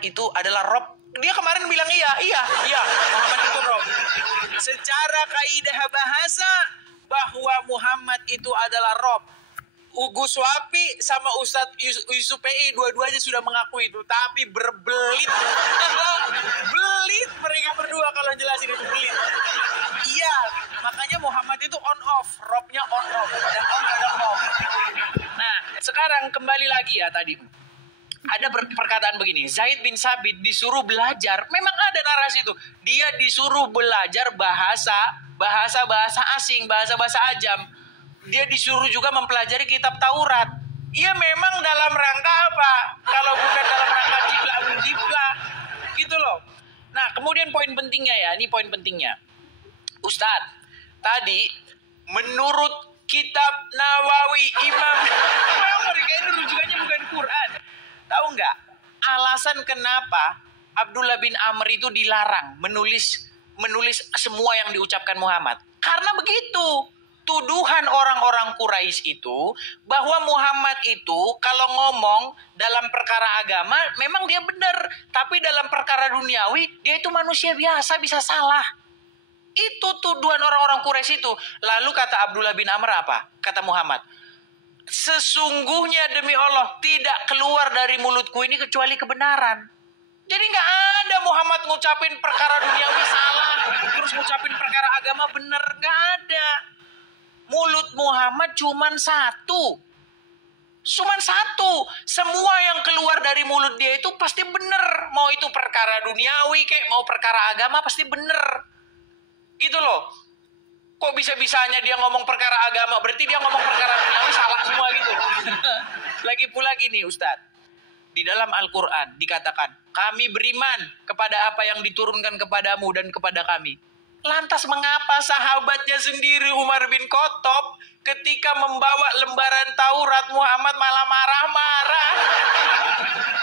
Muhammad itu adalah Rob. Dia kemarin bilang iya, Muhammad itu Rob. Secara kaidah bahasa bahwa Muhammad itu adalah Rob. Gus Wapi sama Ustadz Yusuf PI dua-duanya sudah mengakui itu, tapi berbelit belit mereka berdua kalau jelasin itu belit. Iya, makanya Muhammad itu on off, Robnya on off, dan on ada off. Nah, sekarang kembali lagi ya tadi. Ada perkataan begini, Zaid bin Sabit disuruh belajar, memang ada narasi itu. Dia disuruh belajar bahasa asing, bahasa ajam. Dia disuruh juga mempelajari kitab Taurat. Iya, memang dalam rangka apa? Kalau bukan dalam rangka jibla, gitu loh. Nah, kemudian poin pentingnya ya, ini poin pentingnya. Ustadz, tadi menurut kitab Nawawi Imam, mereka itu rujukannya bukan Quran. Tahu nggak alasan kenapa Abdullah bin Amr itu dilarang menulis semua yang diucapkan Muhammad? Karena begitu tuduhan orang-orang Quraisy itu bahwa Muhammad itu kalau ngomong dalam perkara agama memang dia benar, tapi dalam perkara duniawi dia itu manusia biasa, bisa salah. Itu tuduhan orang-orang Quraisy itu. Lalu kata Abdullah bin Amr apa? Kata Muhammad, sesungguhnya demi Allah tidak keluar dari mulutku ini kecuali kebenaran. Jadi nggak ada Muhammad ngucapin perkara duniawi salah, terus ngucapin perkara agama benar, nggak ada. Mulut Muhammad cuman satu. Semua yang keluar dari mulut dia itu pasti benar. Mau itu perkara duniawi kayak mau perkara agama pasti benar. Gitu loh. Kok bisa-bisanya dia ngomong perkara agama, berarti dia ngomong perkara duniawi salah semua gitu. Lagi pula gini Ustadz. Di dalam Al-Quran dikatakan, kami beriman kepada apa yang diturunkan kepadamu dan kepada kami. Lantas mengapa sahabatnya sendiri Umar bin Khattab ketika membawa lembaran Taurat Muhammad malah marah-marah?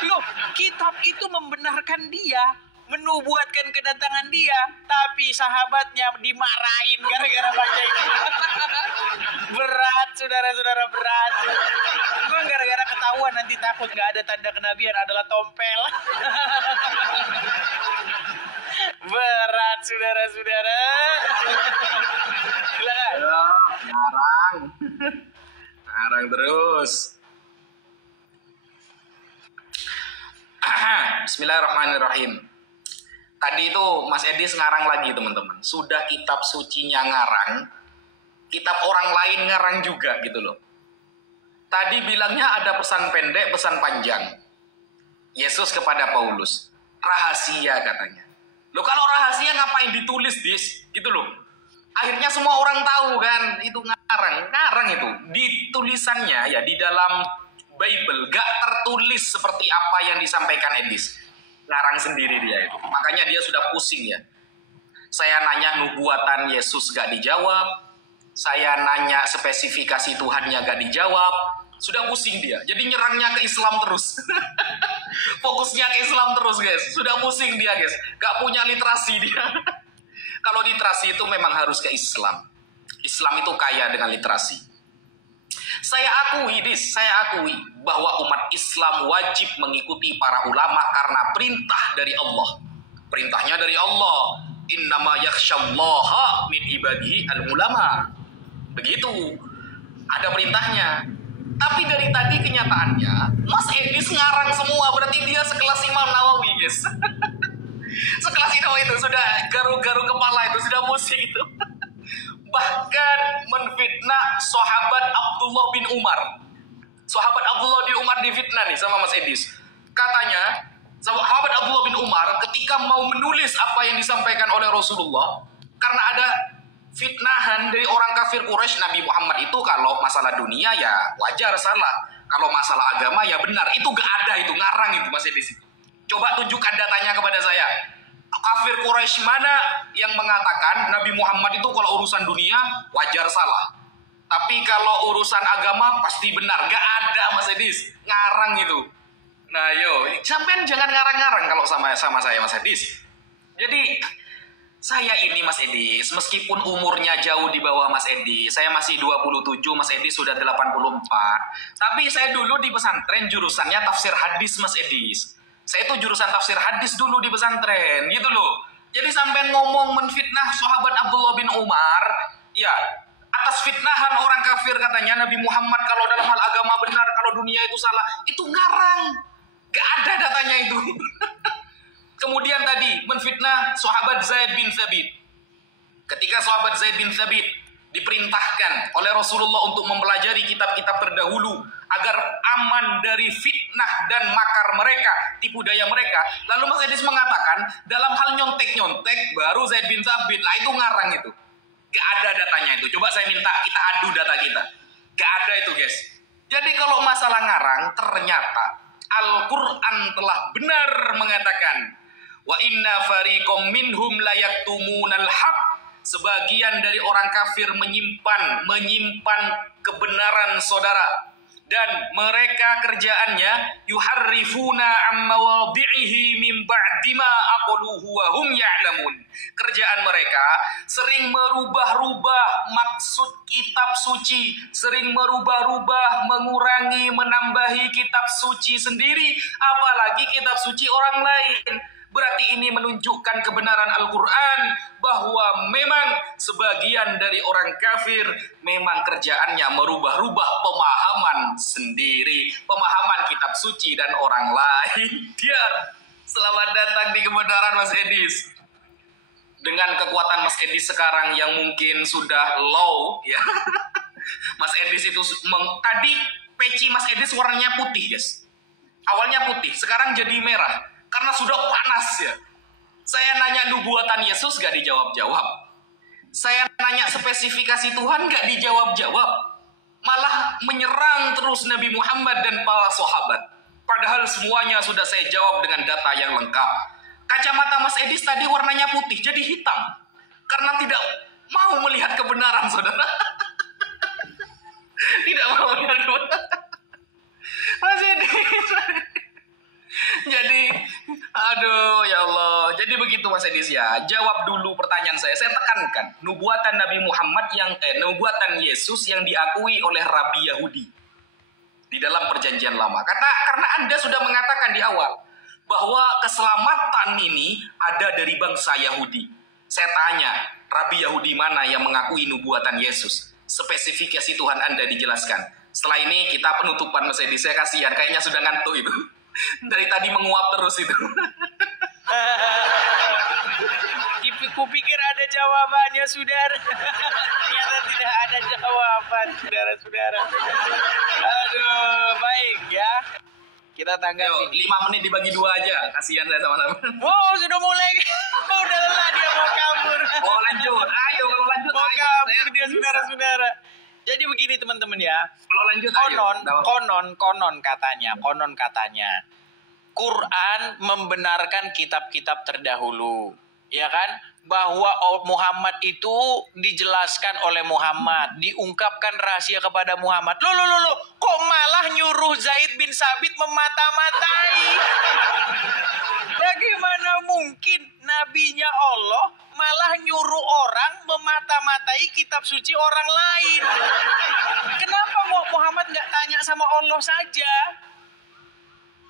Loh, kitab itu membenarkan dia, menubuatkan kedatangan dia, tapi sahabatnya dimarahin gara-gara baca ini. Berat, saudara-saudara, berat. Memang gara-gara ketahuan nanti takut gak ada tanda kenabian adalah tompel. Berat, saudara-saudara. Ngarang terus. Bismillahirrahmanirrahim. Tadi itu Mas Edis ngarang lagi teman-teman. Sudah kitab sucinya ngarang, kitab orang lain ngarang juga gitu loh. Tadi bilangnya ada pesan pendek, pesan panjang. Yesus kepada Paulus. Rahasia katanya. Loh kalau rahasia ngapain ditulis, Dis? Gitu loh. Akhirnya semua orang tahu kan, itu ngarang itu. Di tulisannya ya, di dalam Bible gak tertulis seperti apa yang disampaikan Edis. Ngarang sendiri dia itu. Makanya dia sudah pusing ya. Saya nanya nubuatan Yesus gak dijawab. Saya nanya spesifikasi Tuhannya gak dijawab. Sudah pusing dia. Jadi nyerangnya ke Islam terus. Fokusnya ke Islam terus guys. Sudah pusing dia guys. Gak punya literasi dia. Kalau literasi itu memang harus ke Islam. Islam itu kaya dengan literasi. Saya akui bahwa umat Islam wajib mengikuti para ulama karena perintah dari Allah. Perintahnya dari Allah. Innama yakhsyallaha min ibadihi al-ulama. Begitu. Ada perintahnya. Tapi dari tadi kenyataannya, Mas Edis ngarang semua. Berarti dia sekelas Imam Nawawi, guys. Sekelas Imam itu sudah garu-garu kepala itu, sudah musik itu. Bahkan menfitnah sahabat Abdullah bin Umar. Sahabat Abdullah bin Umar difitnah nih sama Mas Edis. Katanya, sahabat Abdullah bin Umar ketika mau menulis apa yang disampaikan oleh Rasulullah, karena ada fitnahan dari orang kafir Quraisy, Nabi Muhammad itu kalau masalah dunia ya wajar salah, kalau masalah agama ya benar. Itu gak ada, itu ngarang itu Mas Edis. Coba tunjukkan datanya kepada saya. Kafir Quraisy mana yang mengatakan Nabi Muhammad itu kalau urusan dunia wajar salah, tapi kalau urusan agama pasti benar? Gak ada Mas Edis, ngarang itu. Nah yo, sampean jangan ngarang-ngarang kalau sama saya Mas Edis. Jadi saya ini Mas Edis, meskipun umurnya jauh di bawah Mas Edis, saya masih 27, Mas Edis sudah 84. Tapi saya dulu di pesantren jurusannya tafsir hadis Mas Edis. Saya itu jurusan tafsir hadis dulu di pesantren, gitu loh. Jadi sampai ngomong menfitnah sahabat Abdullah bin Umar, ya, atas fitnahan orang kafir katanya Nabi Muhammad kalau dalam hal agama benar, kalau dunia itu salah, itu ngarang. Gak ada datanya itu. Kemudian tadi menfitnah sahabat Zaid bin Thabit. Ketika sahabat Zaid bin Thabit diperintahkan oleh Rasulullah untuk mempelajari kitab-kitab terdahulu agar aman dari fitnah dan makar mereka, tipu daya mereka. Lalu Mas Edis mengatakan dalam hal nyontek-nyontek baru Zaid bin Thabit. Lah itu ngarang itu. Gak ada datanya itu. Coba saya minta kita adu data kita. Gak ada itu guys. Jadi kalau masalah ngarang, ternyata Al-Quran telah benar mengatakan wa inna fariqom minhum layaktumunal haq. Sebagian dari orang kafir menyimpan kebenaran saudara, dan mereka kerjaannya yuharrifuna amma wadhihi min ba'di ma aqaluhu wa hum ya'lamun. Kerjaan mereka sering merubah-rubah maksud kitab suci, sering merubah-rubah, mengurangi, menambahi kitab suci sendiri, apalagi kitab suci orang lain. Berarti ini menunjukkan kebenaran Al-Quran bahwa memang sebagian dari orang kafir memang kerjaannya merubah-rubah pemahaman sendiri, pemahaman kitab suci dan orang lain. Dia selamat datang di kebenaran Mas Edis. Dengan kekuatan Mas Edis sekarang yang mungkin sudah low, ya. Mas Edis itu tadi peci Mas Edis warnanya putih, guys. Awalnya putih, sekarang jadi merah. Karena sudah panas ya. Saya nanya nubuatan Yesus gak dijawab-jawab. Saya nanya spesifikasi Tuhan gak dijawab-jawab. Malah menyerang terus Nabi Muhammad dan para sahabat. Padahal semuanya sudah saya jawab dengan data yang lengkap. Kacamata Mas Edis tadi warnanya putih, jadi hitam. Karena tidak mau melihat kebenaran, saudara. Tidak mau melihat kebenaran. Mas Edis. Jadi, aduh ya Allah. Jadi begitu Mas Edis ya. Jawab dulu pertanyaan saya. Saya tekankan nubuatan Nabi Muhammad nubuatan Yesus yang diakui oleh Rabi Yahudi di dalam Perjanjian Lama. Karena Anda sudah mengatakan di awal bahwa keselamatan ini ada dari bangsa Yahudi. Saya tanya, Rabi Yahudi mana yang mengakui nubuatan Yesus? Spesifikasi Tuhan Anda dijelaskan. Setelah ini kita penutupan Mas Edis. Saya kasihan, kayaknya sudah ngantuk itu. Dari tadi menguap terus itu. Kupikir ada jawabannya, saudara. Ternyata tidak ada jawaban, saudara-saudara. Aduh, baik ya. Kita tanggapi. 5 menit dibagi 2 aja. Kasihan saya sama-sama. Wow, sudah mulai. Udah lelah dia mau kabur. Oh lanjut. Ayo kalau lanjut. Mau kabur dia, saudara-saudara. Jadi begini teman-teman ya. Kalau lanjut konon katanya Quran membenarkan kitab-kitab terdahulu, ya kan? Bahwa Muhammad itu dijelaskan oleh Muhammad, diungkapkan rahasia kepada Muhammad. Loh, kok malah nyuruh Zaid bin Sabit memata-matai? Bagaimana mungkin nabinya Allah malah nyuruh orang memata-matai kitab suci orang lain? Kenapa Muhammad nggak tanya sama Allah saja?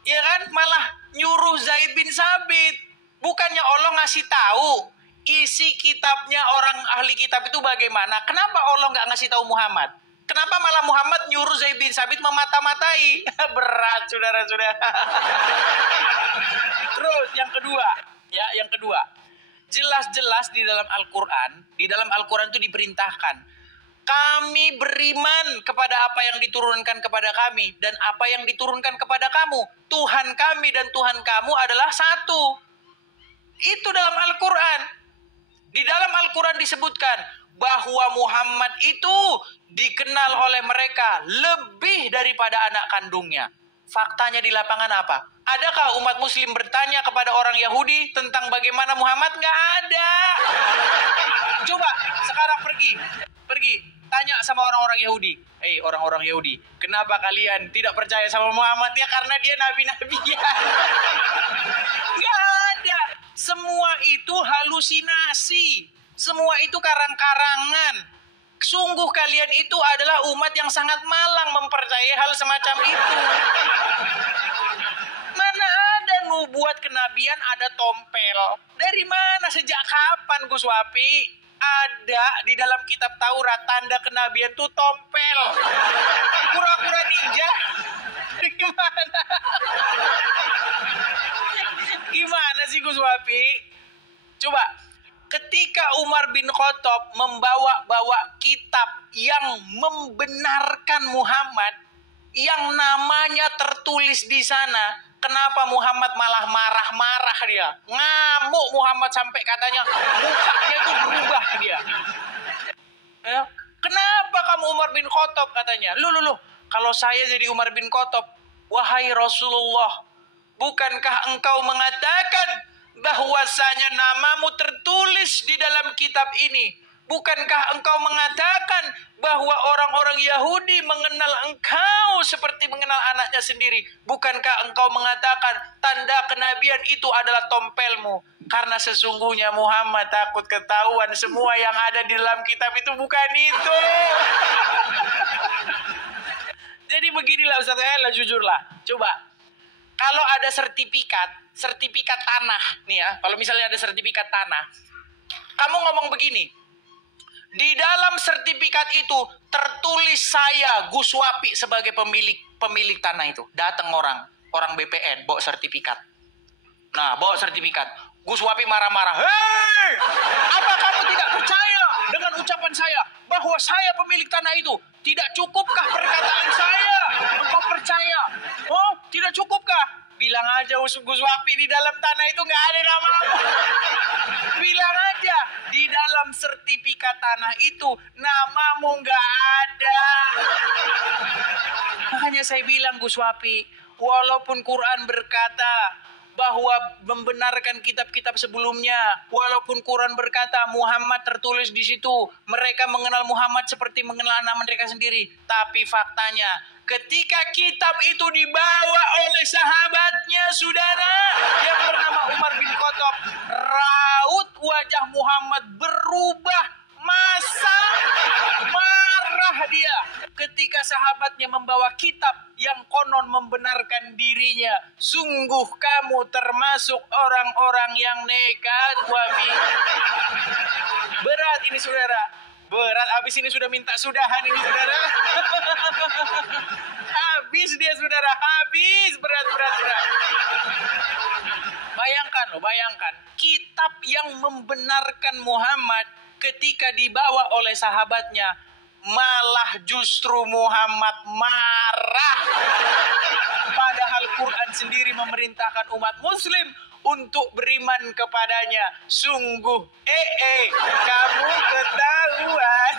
Ya kan, malah nyuruh Zaid bin Sabit. Bukannya Allah ngasih tahu isi kitabnya orang ahli kitab itu bagaimana? Kenapa Allah nggak ngasih tahu Muhammad? Kenapa malah Muhammad nyuruh Zaid bin Sabit memata-matai? Berat, saudara-saudara. Terus yang kedua, jelas-jelas di dalam Al-Quran itu diperintahkan kami beriman kepada apa yang diturunkan kepada kami dan apa yang diturunkan kepada kamu. Tuhan kami dan Tuhan kamu adalah satu. Itu dalam Al-Quran. Di dalam Al-Quran disebutkan bahwa Muhammad itu dikenal oleh mereka lebih daripada anak kandungnya. Faktanya di lapangan apa? Adakah umat muslim bertanya kepada orang Yahudi tentang bagaimana Muhammad? Nggak ada. Coba sekarang pergi tanya sama orang-orang Yahudi. Orang-orang Yahudi, kenapa kalian tidak percaya sama Muhammad? Ya karena dia nabi-nabian. Nggak ada. Semua itu halusinasi. Semua itu karang-karangan. Sungguh kalian itu adalah umat yang sangat malang mempercayai hal semacam itu. Mana ada nubuat kenabian ada tompel. Dari mana? Sejak kapan Gus Wapi? Ada di dalam kitab Taurat tanda kenabian tuh tompel. Pura-pura ninja. Gimana? Gimana sih Gus Wapi? Coba, ketika Umar bin Khattab membawa kitab yang membenarkan Muhammad, yang namanya tertulis di sana, kenapa Muhammad malah marah-marah dia? Ngamuk Muhammad sampai katanya mukanya itu berubah dia. Ya, kenapa kamu Umar bin Khattab katanya? Lu, kalau saya jadi Umar bin Khattab, wahai Rasulullah, bukankah engkau mengatakan bahwasanya namamu tertulis di dalam kitab ini? Bukankah engkau mengatakan bahwa orang-orang Yahudi mengenal engkau seperti mengenal anaknya sendiri? Bukankah engkau mengatakan tanda kenabian itu adalah tompelmu? Karena sesungguhnya Muhammad takut ketahuan semua yang ada di dalam kitab itu bukan itu. Jadi beginilah Ustaz Ella, jujurlah. Coba, kalau ada sertifikat tanah nih ya, kalau misalnya ada sertifikat tanah, kamu ngomong begini, di dalam sertifikat itu tertulis saya Gus Wapi sebagai pemilik tanah itu. Datang orang BPN bawa sertifikat. Nah, bawa sertifikat. Gus Wapi marah-marah. Hei, apa kamu tidak percaya dengan ucapan saya bahwa saya pemilik tanah itu? Tidak cukupkah perkataan saya? Engkau percaya? Oh, tidak cukupkah? Bilang aja Gus Wapi di dalam tanah itu nggak ada namamu. Bilang aja di dalam sertifikat tanah itu namamu nggak ada. Makanya saya bilang Gus Wapi, walaupun Quran berkata bahwa membenarkan kitab-kitab sebelumnya, walaupun Quran berkata Muhammad tertulis di situ, mereka mengenal Muhammad seperti mengenal anak mereka sendiri, tapi faktanya ketika kitab itu dibawa oleh sahabatnya, saudara, yang bernama Umar bin Khattab, raut wajah Muhammad berubah, marah dia ketika sahabatnya membawa kitab yang konon membenarkan dirinya. Sungguh kamu termasuk orang-orang yang nekat, Wabi. Berat ini saudara, berat. Abis ini sudah minta sudahan ini saudara. Habis dia saudara, habis, berat. Bayangkan kitab yang membenarkan Muhammad ketika dibawa oleh sahabatnya, malah justru Muhammad marah. Padahal Quran sendiri memerintahkan umat muslim untuk beriman kepadanya. Sungguh, kamu ketahuan.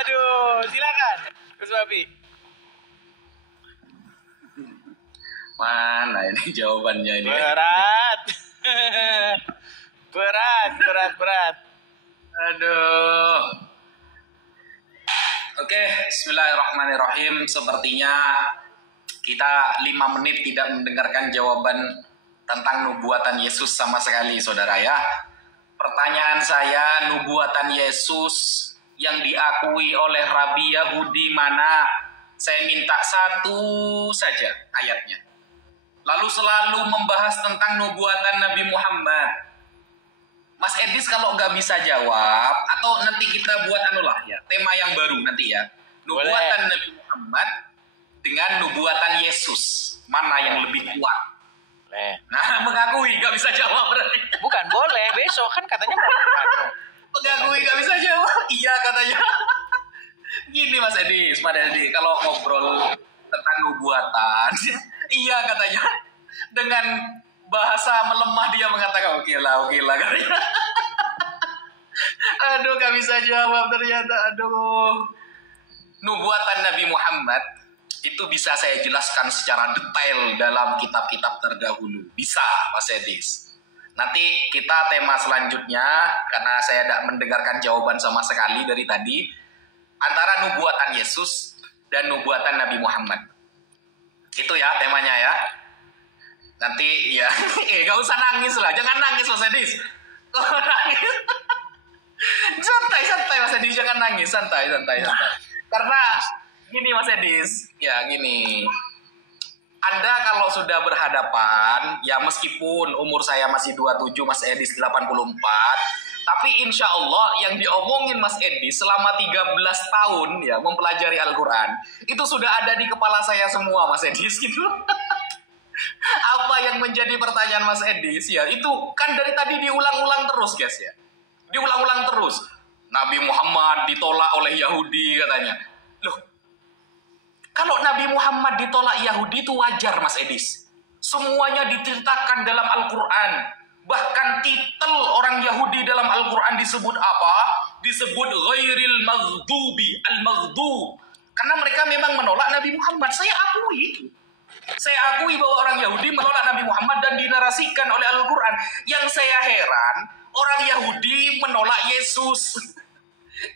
Aduh, silakan Gus Wapi. Mana ini jawabannya ini? Berat. Aduh. Oke, bismillahirrahmanirrahim. Sepertinya kita 5 menit tidak mendengarkan jawaban tentang nubuatan Yesus sama sekali, saudara ya. Pertanyaan saya, nubuatan Yesus yang diakui oleh Rabi Yahudi mana? Saya minta satu saja ayatnya. Lalu selalu membahas tentang nubuatan Nabi Muhammad. Mas Edis kalau nggak bisa jawab, atau nanti kita buat tema yang baru nanti ya. Nubuatan Nabi Muhammad dengan nubuatan Yesus. Mana yang lebih kuat? Nah, mengakui nggak bisa jawab berarti. Bukan, boleh. Besok kan katanya mengakui nggak bisa jawab. Iya katanya. Gini Mas Edis, kalau ngobrol tentang nubuatan, iya katanya. Dengan bahasa melemah dia mengatakan oke lah katanya. Aduh, gak bisa jawab ternyata. Aduh. Nubuatan Nabi Muhammad itu bisa saya jelaskan secara detail dalam kitab-kitab terdahulu. Bisa, Mas Edis. Nanti kita tema selanjutnya, karena saya tidak mendengarkan jawaban sama sekali dari tadi, antara nubuatan Yesus dan nubuatan Nabi Muhammad. Itu ya temanya ya. Nanti ya, gak usah nangis lah. Jangan nangis Mas Edis. Kalau nangis. santai Mas Edis, jangan nangis. Santai. Karena gini Mas Edis, ya gini. Anda kalau sudah berhadapan, ya meskipun umur saya masih 27, Mas Edis 84, tapi insya Allah yang diomongin Mas Edi selama 13 tahun ya mempelajari Al-Quran, itu sudah ada di kepala saya semua, Mas Edis, gitu. Apa yang menjadi pertanyaan Mas Edis ya, itu kan dari tadi diulang-ulang terus, guys ya. Diulang-ulang terus. Nabi Muhammad ditolak oleh Yahudi katanya. Loh, kalau Nabi Muhammad ditolak Yahudi itu wajar, Mas Edis. Semuanya diceritakan dalam Al-Quran. Bahkan titel orang Yahudi dalam Al-Quran disebut apa? Disebut ghairil maghdubi, al-maghdub. Karena mereka memang menolak Nabi Muhammad. Saya akui itu. Saya akui bahwa orang Yahudi menolak Nabi Muhammad dan dinarasikan oleh Al-Quran. Yang saya heran, orang Yahudi menolak Yesus.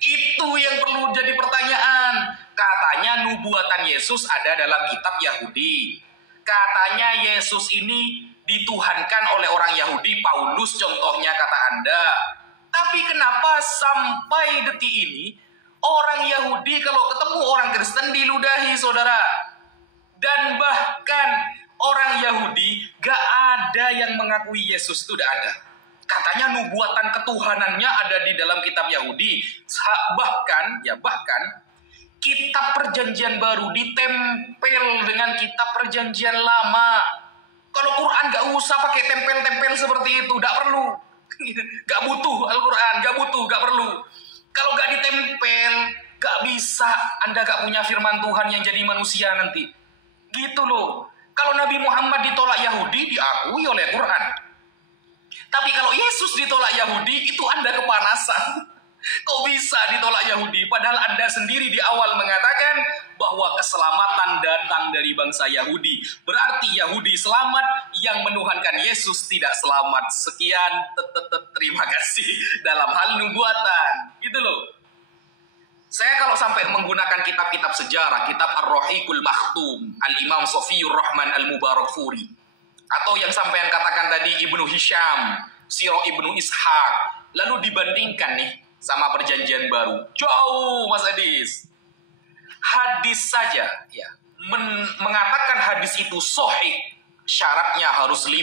Itu yang perlu jadi pertanyaan. Katanya nubuatan Yesus ada dalam kitab Yahudi. Katanya Yesus ini dituhankan oleh orang Yahudi. Paulus contohnya kata Anda. Tapi kenapa sampai detik ini orang Yahudi kalau ketemu orang Kristen diludahi, saudara? Dan bahkan orang Yahudi gak ada yang mengakui Yesus, itu tidak ada. Katanya nubuatan ketuhanannya ada di dalam kitab Yahudi. Bahkan kitab perjanjian baru ditempel dengan kitab perjanjian lama. Kalau Quran gak usah pakai tempel-tempel seperti itu, gak perlu. Gak butuh Al-Quran, gak perlu. Kalau gak ditempel, gak bisa. Anda gak punya firman Tuhan yang jadi manusia nanti. Gitu loh. Kalau Nabi Muhammad ditolak Yahudi, diakui oleh Quran. Tapi kalau Yesus ditolak Yahudi, itu Anda kepanasan. Kok bisa ditolak Yahudi? Padahal Anda sendiri di awal mengatakan bahwa keselamatan datang dari bangsa Yahudi. Berarti Yahudi selamat, yang menuhankan Yesus tidak selamat. Sekian, terima kasih dalam hal nubuatan. Gitu loh. Saya kalau sampai menggunakan kitab-kitab sejarah, kitab Ar-Rahiqul Makhtum, Al-Imam Sofiyur Rahman Al-Mubarakfuri, atau yang sampai yang katakan tadi Ibnu Hisham, Sirah Ibnu Ishaq, lalu dibandingkan nih sama perjanjian baru. Jauh, Mas Adis. Hadis saja ya mengatakan hadis itu sahih, syaratnya harus 5.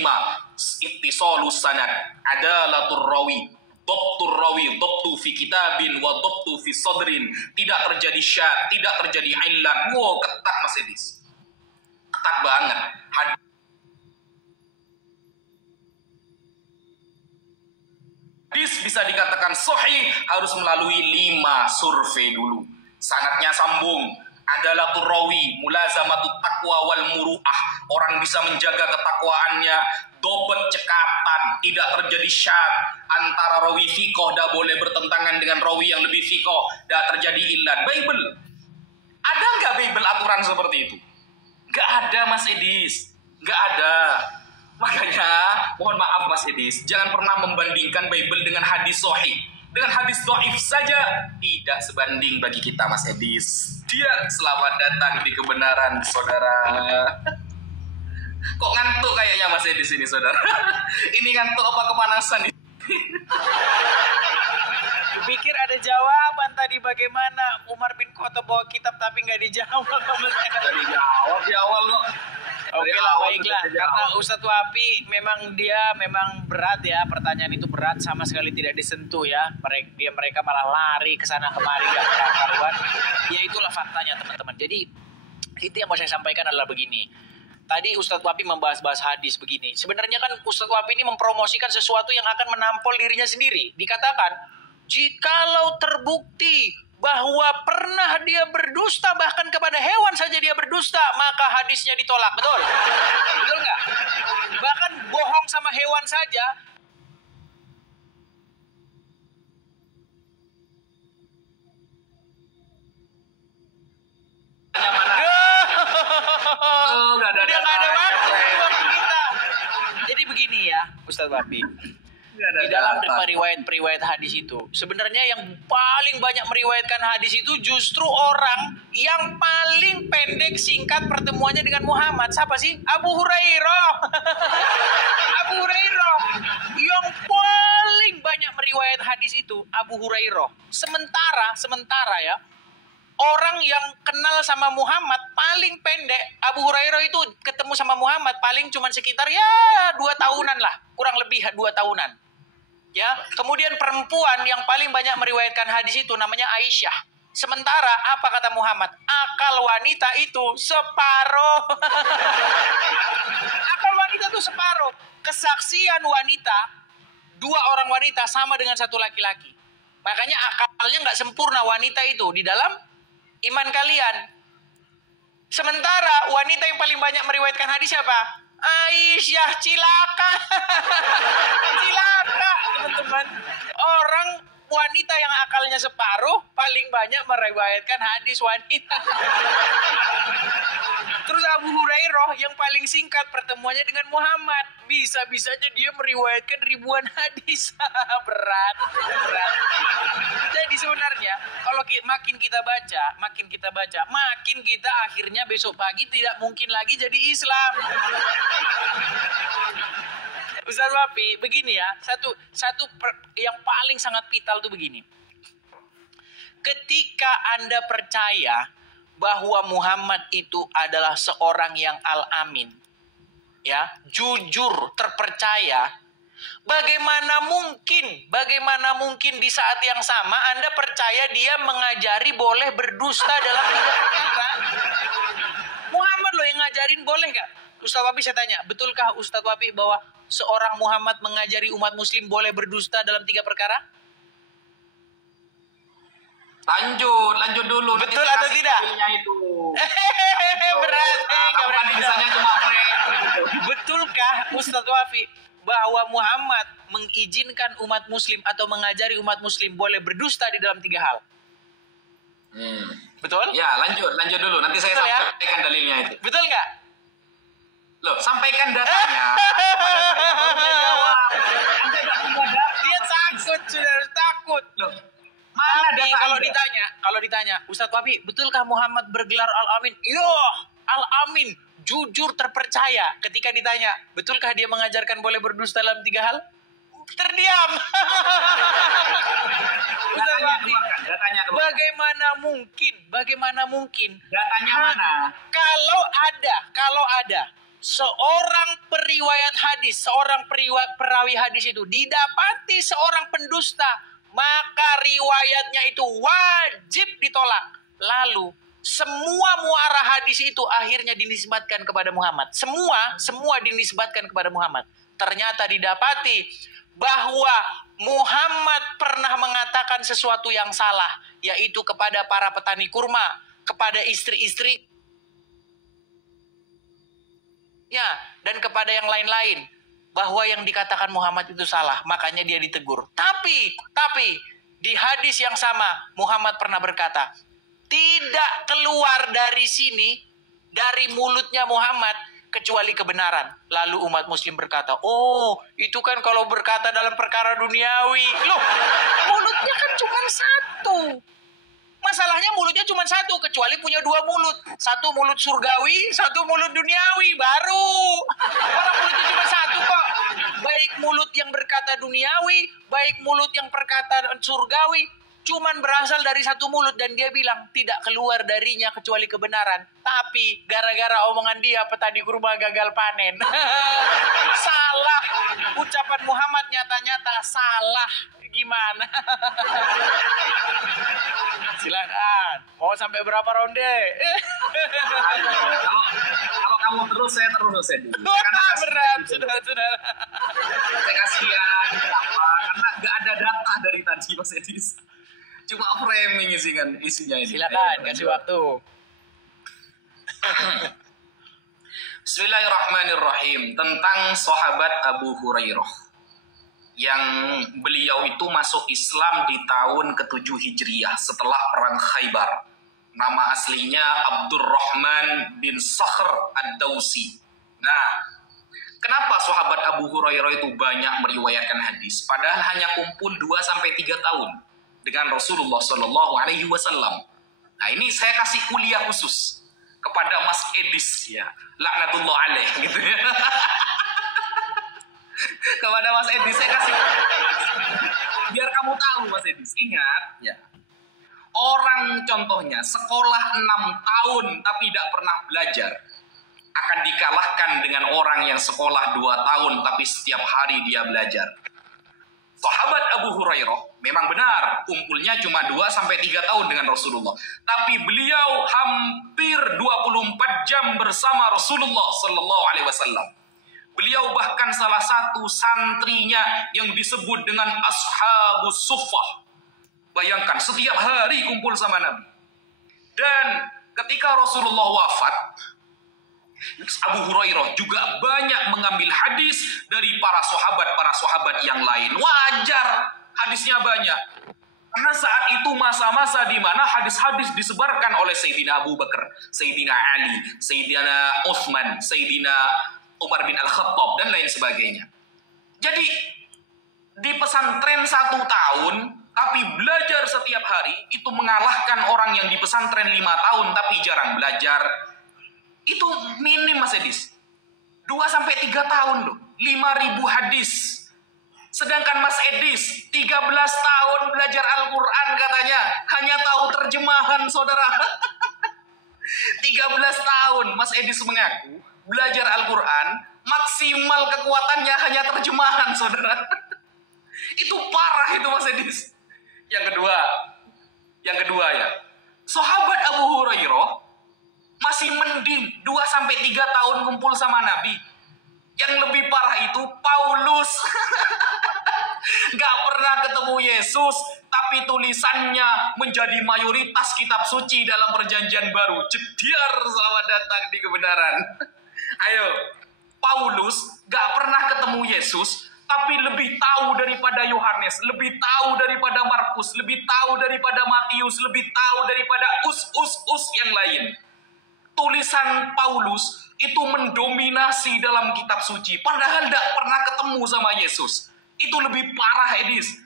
Ittisalus sanad, adalatur rawi, dhabtur rawi, dhabtu fi kitabin wa dhabtu fi sadrin. Tidak terjadi syad, tidak terjadi illat. Wow, ketat Mas Edis. Ketat banget. Hadis bisa dikatakan sahih harus melalui 5 survei dulu. Sanadnya sambung, adalah turawi, mulazamatut taqwa wal muru'ah. Orang bisa menjaga ketakwaannya, dobet cekatan, tidak terjadi syad. Antara rawi fiqh dah boleh bertentangan dengan rawi yang lebih fiqh, dah terjadi illat. Bible. Ada nggak Bible aturan seperti itu? Nggak ada, Mas Edis. Nggak ada. Makanya, mohon maaf Mas Edis, jangan pernah membandingkan Bible dengan hadis sahih. Dengan hadis dhaif saja tidak sebanding bagi kita, Mas Edis. Dia selamat datang di kebenaran, saudara. Kok ngantuk kayaknya Mas Edis ini, saudara? Ini ngantuk apa kepanasan? Kupikir ada jawaban tadi bagaimana Umar bin Khattab bawa kitab tapi nggak dijawab. Nggak dijawab di awal loh. Oke lah, baiklah. Karena Ustadz Wapi memang berat ya, pertanyaan itu berat, sama sekali tidak disentuh ya. Mereka malah lari ke sana kemari gak karuan. Ya itulah faktanya teman-teman. Jadi itu yang mau saya sampaikan adalah begini. Tadi Ustadz Wapi membahas-bahas hadis begini. Sebenarnya kan Ustadz Wapi ini mempromosikan sesuatu yang akan menampol dirinya sendiri. Dikatakan, jikalau terbukti bahwa pernah dia berdusta, bahkan kepada hewan saja dia berdusta, maka hadisnya ditolak. Betul? Betul nggak? Bahkan bohong sama hewan saja. Udah nggak ada waktu kita. Jadi begini ya, Ustadz Wapi. Di dalam periwayat hadis itu, sebenarnya yang paling banyak meriwayatkan hadis itu justru orang yang paling pendek singkat pertemuannya dengan Muhammad. Siapa sih? Abu Hurairah. Abu Hurairah yang paling banyak meriwayat hadis itu Abu Hurairah. Sementara ya, orang yang kenal sama Muhammad paling pendek, Abu Hurairah itu ketemu sama Muhammad paling cuma sekitar ya 2 tahunan lah, kurang lebih 2 tahunan. Ya, kemudian perempuan yang paling banyak meriwayatkan hadis itu namanya Aisyah. Sementara apa kata Muhammad? Akal wanita itu separuh. Akal wanita itu separuh. Kesaksian wanita, 2 orang wanita sama dengan 1 laki-laki. Makanya akalnya nggak sempurna wanita itu di dalam iman kalian. Sementara wanita yang paling banyak meriwayatkan hadis siapa? Aisyah. Cilaka. Cilaka, teman-teman. Orang wanita yang akalnya separuh paling banyak meriwayatkan hadis wanita. Terus Abu Hurairah yang paling singkat pertemuannya dengan Muhammad, bisa-bisanya dia meriwayatkan ribuan hadis. berat. Jadi sebenarnya kalau makin kita baca, makin kita akhirnya besok pagi tidak mungkin lagi jadi Islam. Ustaz Wafi, begini ya, yang paling sangat vital tuh begini. Ketika Anda percaya bahwa Muhammad itu adalah seorang yang al-amin, ya, jujur, terpercaya, bagaimana mungkin di saat yang sama Anda percaya dia mengajari boleh berdusta dalam 3 perkara? Muhammad loh yang ngajarin, boleh nggak? Ustaz Wafi saya tanya, betulkah Ustaz Wafi bahwa seorang Muhammad mengajari umat muslim boleh berdusta dalam 3 perkara? Lanjut dulu. Betul atau tidak? Itu. Berarti nggak berani misalnya cuma Betulkah Ustaz Wafi bahwa Muhammad mengizinkan umat muslim atau mengajari umat muslim boleh berdusta di dalam 3 hal? Betul? Ya, lanjut dulu. Nanti saya sampaikan dalilnya itu. Betul nggak? Loh, sampaikan datanya. Dia takut. Loh. Mana data kalau ditanya, Ustaz Wafi, betulkah Muhammad bergelar Al-Amin? Yo, Al-Amin, jujur, terpercaya. Ketika ditanya, betulkah dia mengajarkan boleh berdusta dalam 3 hal? Terdiam. Datanya keluar. Bagaimana mungkin? Datanya mana? Kalau ada seorang periwayat hadis, seorang perawi hadis itu didapati seorang pendusta, maka riwayatnya itu wajib ditolak. Lalu semua muara hadis itu akhirnya dinisbatkan kepada Muhammad. Semua dinisbatkan kepada Muhammad. Ternyata didapati bahwa Muhammad pernah mengatakan sesuatu yang salah, yaitu kepada para petani kurma, kepada istri-istri, ya, dan kepada yang lain-lain, bahwa yang dikatakan Muhammad itu salah, makanya dia ditegur. Tapi di hadis yang sama Muhammad pernah berkata, tidak keluar dari sini, dari mulutnya Muhammad, kecuali kebenaran. Lalu umat muslim berkata, oh, itu kan kalau berkata dalam perkara duniawi. Loh, mulutnya kan cuma 1. Masalahnya mulutnya cuma 1, kecuali punya 2 mulut. 1 mulut surgawi, 1 mulut duniawi. Baru. Orang mulutnya cuma 1 kok. Baik mulut yang berkata duniawi, baik mulut yang berkata surgawi, cuman berasal dari 1 mulut. Dan dia bilang tidak keluar darinya kecuali kebenaran. Tapi gara-gara omongan dia, petani kurma gagal panen. Salah. Ucapan Muhammad nyata-nyata salah. Gimana? Silakan. Mau sampai berapa ronde? Kalau kamu terus, saya terus ya. Berat, sudah. Saya kasihan, kenapa? Karena nggak ada data dari tadi, Mas Edis. Cuma framing isinya ini. Silakan, kasih waktu. Bismillahirrahmanirrahim. Tentang sahabat Abu Hurairah, yang beliau itu masuk Islam di tahun ke-7 Hijriah setelah perang Khaybar. Nama aslinya Abdurrahman bin Sakhr ad-Dawsi. Nah, kenapa sahabat Abu Hurairah itu banyak meriwayatkan hadis? Padahal hanya kumpul 2-3 tahun dengan Rasulullah SAW. Nah, ini saya kasih kuliah khusus kepada Mas Edis, ya, laknatullah alaih, gitu ya. Kepada Mas Edis saya kasih, biar kamu tahu, Mas Edis, ingat ya, Orang contohnya sekolah 6 tahun tapi tidak pernah belajar akan dikalahkan dengan orang yang sekolah 2 tahun tapi setiap hari dia belajar. Sahabat Abu Hurairah memang benar kumpulnya cuma 2-3 tahun dengan Rasulullah. Tapi beliau hampir 24 jam bersama Rasulullah Sallallahu Alaihi Wasallam. Beliau bahkan salah satu santrinya yang disebut dengan Ashabus Suffah. Bayangkan setiap hari kumpul sama Nabi. Dan ketika Rasulullah wafat, Abu Hurairah juga banyak mengambil hadis dari para sahabat yang lain. Wajar hadisnya banyak. Karena saat itu masa-masa di mana hadis-hadis disebarkan oleh Sayyidina Abu Bakar, Sayyidina Ali, Sayyidina Utsman, Sayyidina Umar bin Al-Khattab, dan lain sebagainya. Jadi di pesantren 1 tahun tapi belajar setiap hari itu mengalahkan orang yang di pesantren 5 tahun tapi jarang belajar. Itu minim Mas Edis. 2-3 tahun loh. 5.000 hadis. Sedangkan Mas Edis 13 tahun belajar Al-Quran katanya. Hanya tahu terjemahan saudara. 13 tahun Mas Edis mengaku belajar Al-Quran. Maksimal kekuatannya hanya terjemahan saudara. Itu parah itu Mas Edis. Yang kedua ya. Sahabat Abu Hurairah masih mending 2-3 tahun kumpul sama Nabi. Yang lebih parah itu Paulus. Gak pernah ketemu Yesus, tapi tulisannya menjadi mayoritas kitab suci dalam perjanjian baru. Jediar, selamat datang di kebenaran. Ayo, Paulus gak pernah ketemu Yesus, tapi lebih tahu daripada Yohanes, lebih tahu daripada Markus, lebih tahu daripada Matius, lebih tahu daripada us yang lain. Tulisan Paulus itu mendominasi dalam kitab suci. Padahal tidak pernah ketemu sama Yesus. Itu lebih parah Edis.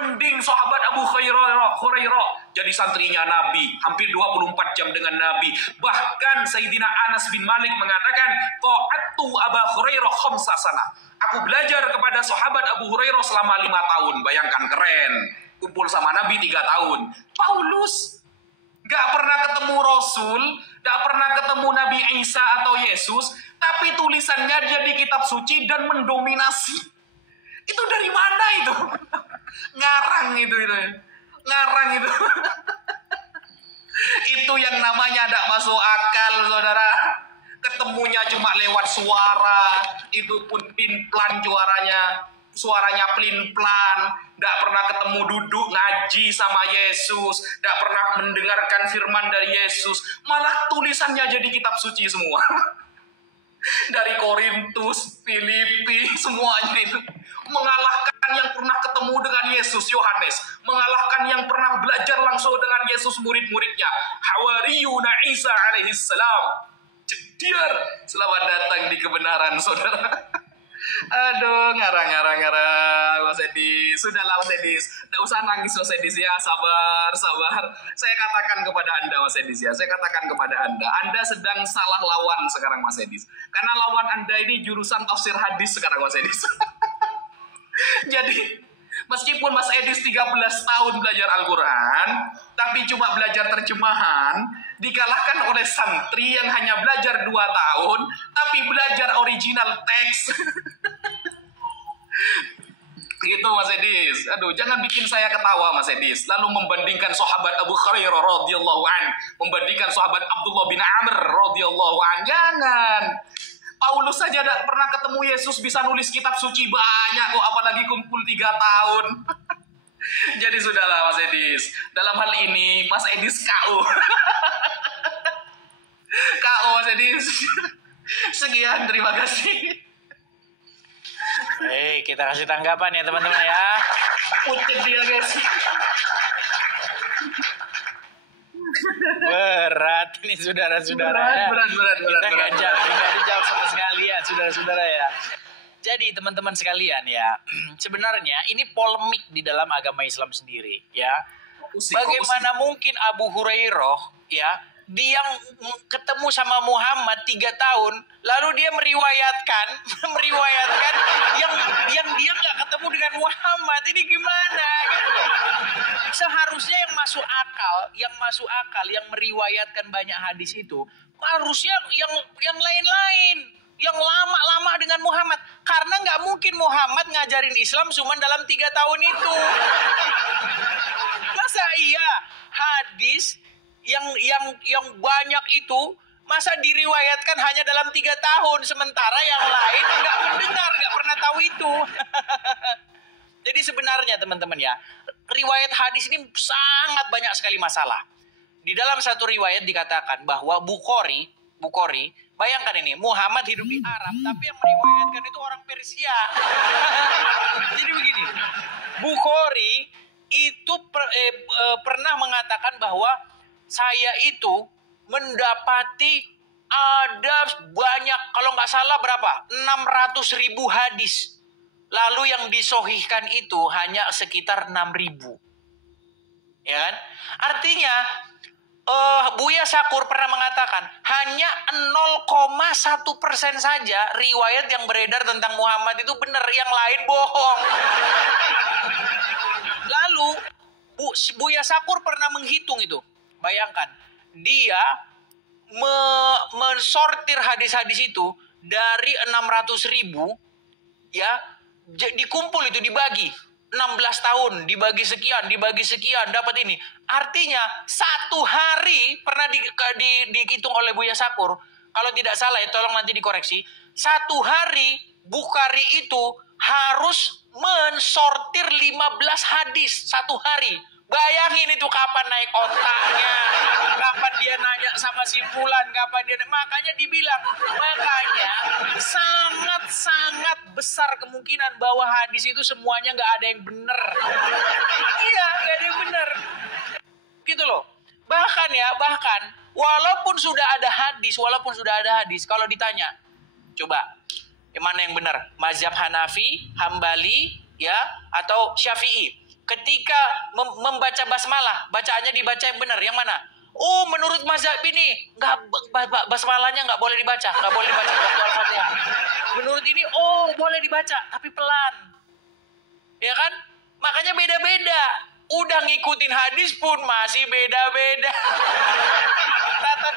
Mending sahabat Abu Hurairah jadi santrinya Nabi. Hampir 24 jam dengan Nabi. Bahkan Sayyidina Anas bin Malik mengatakan, Qa'attu Abu Hurairah khamsa sana. Aku belajar kepada sahabat Abu Hurairah selama 5 tahun. Bayangkan keren. Kumpul sama Nabi 3 tahun. Paulus gak pernah ketemu Rasul, gak pernah ketemu Nabi Isa atau Yesus, tapi tulisannya jadi kitab suci dan mendominasi. Itu dari mana itu? Ngarang itu. Ngarang itu. Itu yang namanya gak masuk akal, saudara. Ketemunya cuma lewat suara, itu pun pin-plan suaranya plin-plan, tidak pernah ketemu duduk ngaji sama Yesus, tidak pernah mendengarkan firman dari Yesus, malah tulisannya jadi kitab suci semua. Dari Korintus, Filipi, semuanya itu. Mengalahkan yang pernah ketemu dengan Yesus, Yohanes. Mengalahkan yang pernah belajar langsung dengan Yesus murid-muridnya. Hawariyuna Isa alaihissalam. Jediar, selamat datang di kebenaran, saudara. Aduh, ngarang Mas Edis. Sudahlah Mas Edis, tidak usah nangis Mas Edis ya, sabar. Saya katakan kepada Anda Mas Edis ya, Anda sedang salah lawan sekarang Mas Edis. Karena lawan Anda ini jurusan tafsir hadis sekarang Mas Edis. Jadi, meskipun Mas Edis 13 tahun belajar Al-Quran, tapi cuma belajar terjemahan, dikalahkan oleh santri yang hanya belajar 2 tahun, tapi belajar original teks. Gitu Mas Edis. Aduh, jangan bikin saya ketawa Mas Edis. Lalu membandingkan sahabat Abu Hurairah radhiyallahu an, membandingkan sahabat Abdullah bin Amr radhiyallahu an. Jangan. Paulus saja tidak pernah ketemu Yesus bisa nulis kitab suci banyak kok, apalagi kumpul 3 tahun. Jadi sudahlah Mas Edis. Dalam hal ini Mas Edis KO. KO Mas Edis. Sekian, terima kasih. Hei, kita kasih tanggapan ya teman-teman ya. Pucet dia guys. Berat ini saudara-saudara ya. Berat. Kita nggak dijawab sama sekali ya saudara-saudara ya. Jadi teman-teman sekalian ya, sebenarnya ini polemik di dalam agama Islam sendiri ya. Bagaimana mungkin Abu Hurairah ya dia ketemu sama Muhammad 3 tahun, lalu dia meriwayatkan yang dia nggak ketemu dengan Muhammad, ini gimana gitu. Seharusnya yang masuk akal, yang meriwayatkan banyak hadis itu harusnya yang lain-lain, yang lama-lama dengan Muhammad, karena nggak mungkin Muhammad ngajarin Islam cuma dalam 3 tahun itu. Masa iya hadis yang banyak itu masa diriwayatkan hanya dalam 3 tahun, sementara yang lain nggak mendengar, nggak pernah tahu itu. Jadi sebenarnya teman-teman ya, riwayat hadis ini sangat banyak sekali masalah. Di dalam satu riwayat dikatakan bahwa Bukhari, bayangkan ini, Muhammad hidup di Arab, tapi yang meriwayatkan itu orang Persia. Jadi begini, Bukhari itu pernah mengatakan bahwa saya itu mendapati ada banyak, kalau nggak salah berapa, 600.000 hadis. Lalu yang disohihkan itu hanya sekitar 6.000. Ya kan? Artinya Buya Syakur pernah mengatakan hanya 0,1% saja riwayat yang beredar tentang Muhammad itu benar, yang lain bohong. Lalu Buya Syakur pernah menghitung itu. Bayangkan, dia mensortir hadis-hadis itu dari 600.000, ya, dikumpul itu, dibagi 16 tahun, dibagi sekian, dapat ini. Artinya satu hari pernah dihitung oleh Buya Syakur, kalau tidak salah ya, tolong nanti dikoreksi. Satu hari Bukhari itu harus mensortir 15 hadis satu hari. Bayangin itu kapan naik otaknya, kapan dia nanya sama si Fulan, makanya dibilang, sangat besar kemungkinan bahwa hadis itu semuanya nggak ada yang benar. Iya, nggak ada yang benar. Gitu loh. Bahkan walaupun sudah ada hadis, kalau ditanya, coba, yang mana yang benar? Mazhab Hanafi, Hambali, ya, atau Syafi'i? Ketika membaca basmalah, bacaannya dibaca yang benar, yang mana? Oh, menurut mazhab ini, basmalahnya nggak boleh dibaca waktu Al-Fatihah. Menurut ini, oh boleh dibaca, tapi pelan. Ya kan? Makanya beda-beda. Udah ngikutin hadis pun masih beda-beda. Tata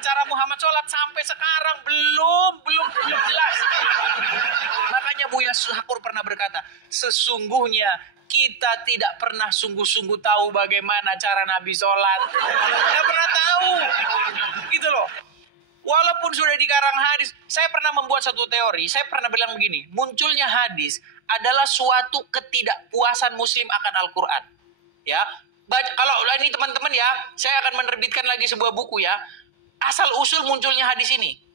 cara Muhammad sholat sampai sekarang belum jelas. Makanya Buya Syakur pernah berkata, sesungguhnya kita tidak pernah sungguh-sungguh tahu bagaimana cara Nabi sholat. Tidak pernah tahu. Gitu loh. Walaupun sudah dikarang hadis, saya pernah membuat satu teori. Saya pernah bilang begini, munculnya hadis adalah suatu ketidakpuasan Muslim akan Al-Quran. Ya, kalau ini teman-teman ya, saya akan menerbitkan lagi sebuah buku ya. Asal usul munculnya hadis ini.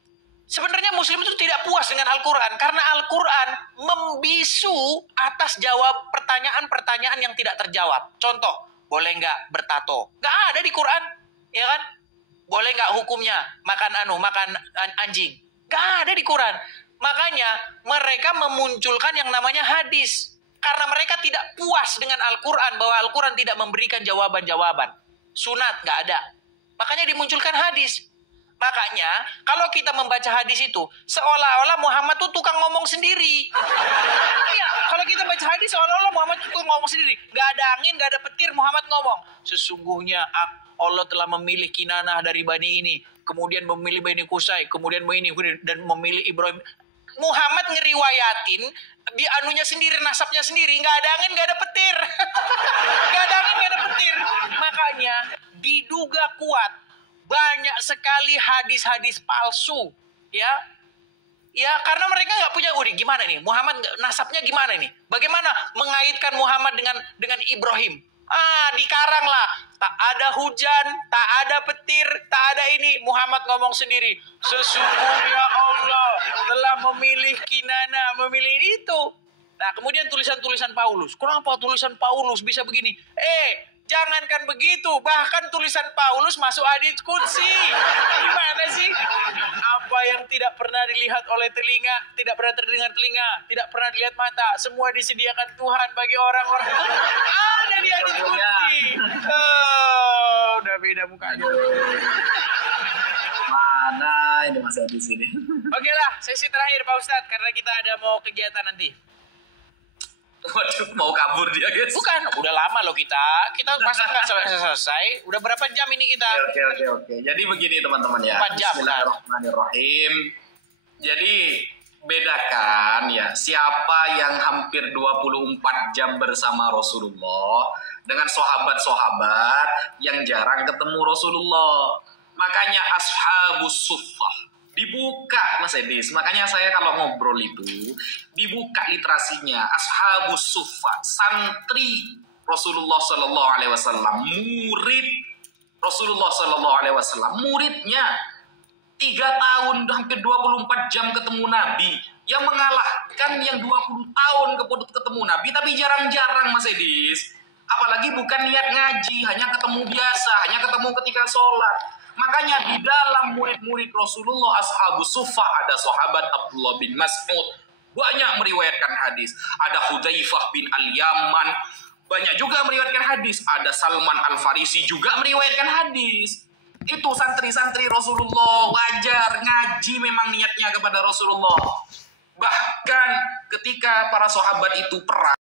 Sebenarnya Muslim itu tidak puas dengan Al-Quran, karena Al-Quran membisu atas jawab pertanyaan-pertanyaan yang tidak terjawab. Contoh, boleh nggak bertato? Nggak ada di Quran, ya kan? Boleh nggak hukumnya makan anjing? Nggak ada di Quran. Makanya mereka memunculkan yang namanya hadis, karena mereka tidak puas dengan Al-Quran, bahwa Al-Quran tidak memberikan jawaban-jawaban. Sunat nggak ada. Makanya dimunculkan hadis. Makanya kalau kita membaca hadis itu seolah-olah Muhammad tuh tukang ngomong sendiri. Iya, kalau kita baca hadis seolah-olah Muhammad tuh tukang ngomong sendiri. Gak ada angin, gak ada petir, Muhammad ngomong. Sesungguhnya Allah telah memilih Kinanah dari Bani ini, kemudian memilih Bani Qusay, kemudian dan memilih Ibrahim. Muhammad ngeriwayatin di anunya sendiri, nasabnya sendiri, gak ada angin, gak ada petir. Gak ada angin, gak ada petir. Makanya diduga kuat banyak sekali hadis-hadis palsu, ya, karena mereka nggak punya gimana nih Muhammad nasabnya gimana nih, bagaimana mengaitkan Muhammad dengan Ibrahim? Dikarang lah, tak ada hujan, tak ada petir, tak ada ini, Muhammad ngomong sendiri, sesungguhnya Allah telah memilih Kinana, memilih itu. Nah, kemudian tulisan-tulisan Paulus, kenapa tulisan Paulus bisa begini? Jangankan begitu, bahkan tulisan Paulus masuk hadits qudsi. Gimana sih? Apa yang tidak pernah dilihat oleh telinga, tidak pernah terdengar telinga, tidak pernah dilihat mata, semua disediakan Tuhan bagi orang-orang. Ada di hadits qudsi. Udah beda mukanya. Mana ini Mas Edi sini? Oke lah, sesi terakhir Pak Ustadz, karena kita ada mau kegiatan nanti. Waduh, mau kabur dia guys. Bukan, udah lama loh kita pasti nggak selesai. Udah berapa jam ini kita? Oke. Jadi begini teman-teman ya. 4 jam. Bismillahirrahmanirrahim. Jadi bedakan ya siapa yang hampir 24 jam bersama Rasulullah dengan sahabat-sahabat yang jarang ketemu Rasulullah. Makanya ashabus suffah dibuka Mas Edis. Makanya saya kalau ngobrol itu dibuka literasinya. Ashabus suffah, santri Rasulullah Sallallahu Alaihi Wasallam, murid Rasulullah Sallallahu Alaihi Wasallam, muridnya 3 tahun hampir 24 jam ketemu Nabi, yang mengalahkan yang 20 tahun ketemu Nabi tapi jarang-jarang Mas Edis. Apalagi bukan niat ngaji, hanya ketemu biasa, hanya ketemu ketika sholat. Makanya di dalam murid-murid Rasulullah ashabus suffah ada sahabat Abdullah bin Mas'ud, banyak meriwayatkan hadis. Ada Hudzaifah bin Al-Yaman, banyak juga meriwayatkan hadis. Ada Salman Al-Farisi juga meriwayatkan hadis. Itu santri-santri Rasulullah, wajar ngaji memang niatnya kepada Rasulullah. Bahkan ketika para sahabat itu perang